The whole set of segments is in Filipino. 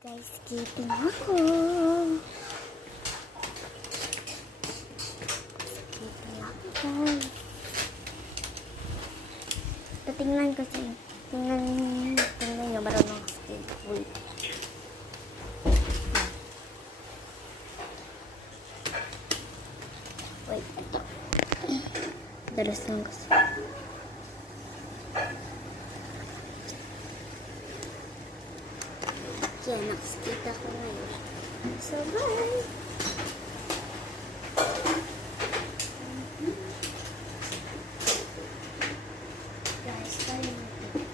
Guys, skating ako. Skating ako, guys. Tingnan kasi. Tingnan nyo, marunong ako skate. Wait. Wait, ito. Dalas lang kasi. Kaya nakaskate ako ngayon. So, bye! Guys, tayo natin.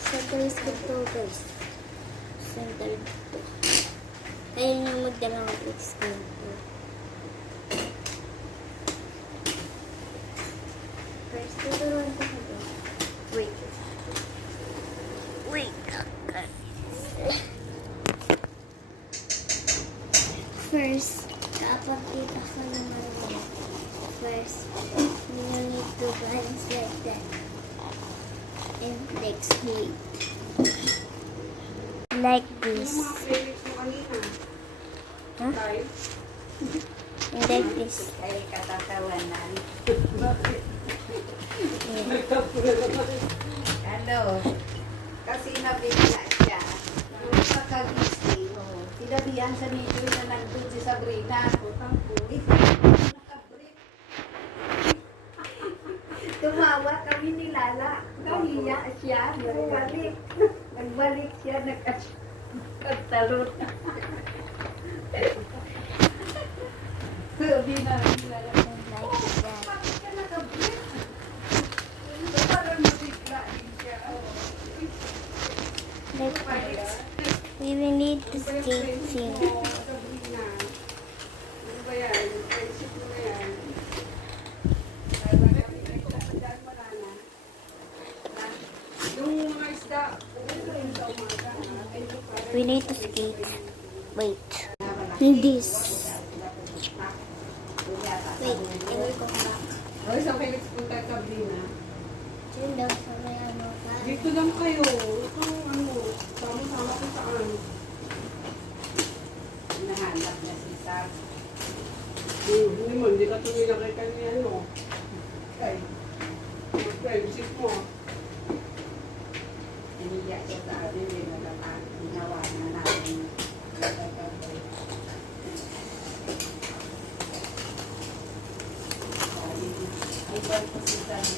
Center is ito, guys. Center dito. Ayun yung magdalawang screen ko. First, tuturuan ko ito. Wait. Wait. First, kapag kita ko naman yan. First, you need to balance like that. And next, wait. Like this. Huh? And like this. Ay, katatawanan. Ano? Kasi nabigla siya. Yung pagkagising, sinabihan sa video na nandun si Sabrina. Putang puwis. Nakabrief. Tumawa kami ni Lala. Nahiya siya. Nagbalik. Nagbalik siya. Nagtalot. Sabi na ni Lala. Bakit ka nakabrief? We will need to skate here. We need to skate. Wait. This. Wait, I will come back. Ay, sa Felix punta sa Sabrina. Yun daw sa may ano ka. Dito lang kayo. Ito, ano, sama-sama ko saan. Nahanap na si Sab. Hindi mo, hindi ka tuloy nakita niya, ano. Okay. Mag-privacy mo.